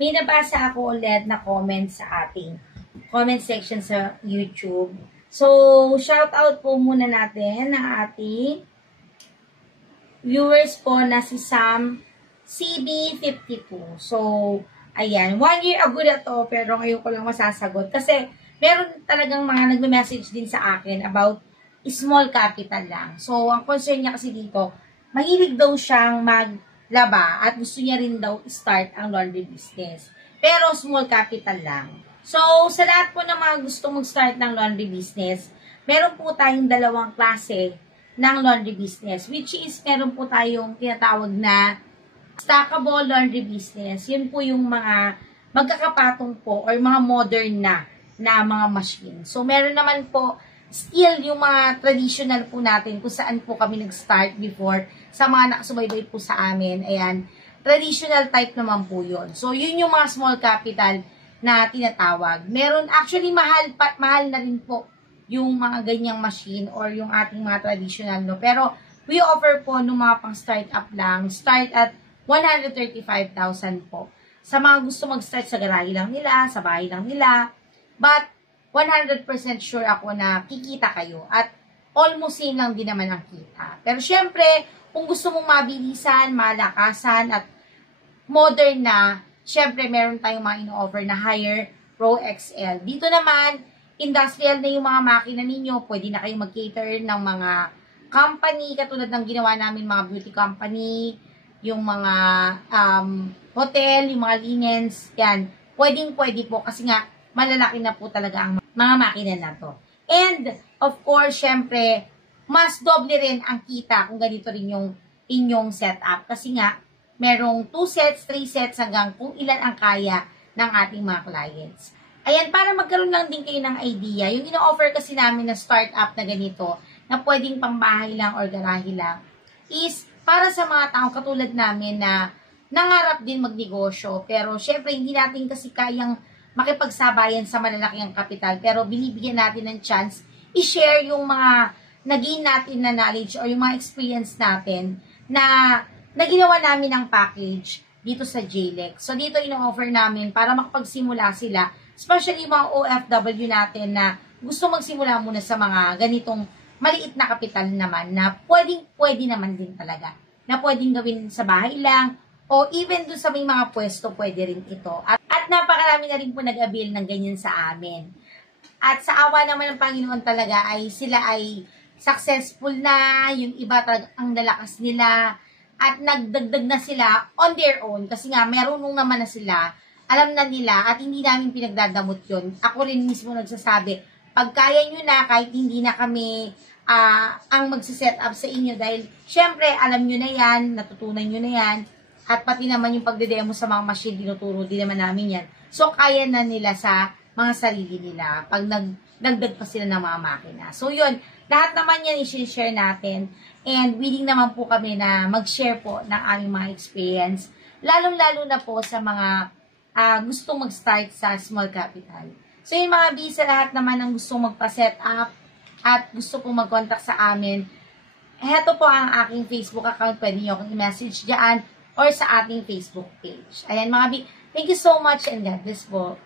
may nabasa ako ulit na comment sa ating comment section sa YouTube. So, shout out po muna natin na ating viewers po na si Sam CB52. So, ayan. 1 year ago na to, pero ngayon ko lang masasagot. Kasi, meron talagang mga nagme-message din sa akin about small capital lang. So, ang concern niya kasi dito, mahilig daw siyang maglaba at gusto niya rin daw start ang laundry business. Pero, small capital lang. So, sa lahat po ng mga gusto mag-start ng laundry business, meron po tayong dalawang klase ng laundry business, which is meron po tayong tinatawag na stackable laundry business. Yun po yung mga magkakapatong po or mga modern na mga machine. So, meron naman po still yung mga traditional po natin kung saan po kami nag-start before sa mga nakasubaybay po sa amin. Ayan, traditional type naman po yun. So, yun yung mga small capital na tinatawag. Meron, actually, mahal na rin po yung mga ganyang machine or yung ating mga traditional, no? Pero, we offer po nung mga pang start-up lang, start at 135,000 po. Sa mga gusto mag-start sa garahe lang nila, sa bahay lang nila. But, 100% sure ako na kikita kayo. At almost same lang din naman ang kita. Pero syempre, kung gusto mong mabilisan, malakasan, at modern na, syempre meron tayong mga ino-offer na higher Pro XL. Dito naman, industrial na yung mga makina ninyo. Pwede na kayong mag-cater ng mga company, katulad ng ginawa namin mga beauty company, yung mga hotel, yung mga linens, yan. Pwedeng-pwede po kasi nga malalaki na po talaga ang mga makina na to. And, of course, syempre, mas doble rin ang kita kung ganito rin yung inyong setup. Kasi nga, merong 2 sets, 3 sets hanggang kung ilan ang kaya ng ating mga clients. Ayan, para magkaroon lang din kayo ng idea, yung ino-offer kasi namin na startup na ganito, na pwedeng pangbahay lang or garahe lang, is para sa mga taong katulad namin na nangarap din magnegosyo, pero syempre hindi natin kasi kayang makipagsabayan sa malalaking kapital, pero binibigyan natin ng chance i-share yung mga naging natin na knowledge or yung mga experience natin na ginawa namin ng package dito sa JLEX. So, dito ino-offer namin para makapagsimula sila, especially mga OFW natin na gusto magsimula muna sa mga ganitong maliit na kapital naman na pwedeng naman din talaga. Na pwedeng gawin sa bahay lang o even doon sa may mga pwesto, pwede rin ito. At napakarami na rin po nag-avail ng ganyan sa amin. At sa awa naman ng Panginoon talaga ay sila ay successful na, yung iba talaga ang lalakas nila, at nagdagdag na sila on their own kasi nga merunong naman na sila, alam na nila at hindi namin pinagdadamot yun. Ako rin mismo nagsasabi, pag kaya nyo na kahit hindi na kami ang magsiset up sa inyo dahil syempre alam nyo na yan, natutunan nyo na yan, at pati naman yung pagdedemo sa mga machine, tinuturo din naman namin yan. So kaya na nila sa mga sarili nila pag nagdagdag pa sila ng mga makina. So yun, lahat naman yan i-share natin. And willing naman po kami na mag-share po ng aming mga experience. Lalong-lalo na po sa mga gustong mag-start sa small capital. So yung mga bisa lahat naman ng gustong magpa-set up at gusto pong mag-contact sa amin, heto po ang aking Facebook account. Pwede nyo akong i-message dyan or sa ating Facebook page. Ayan mga thank you so much and God bless po.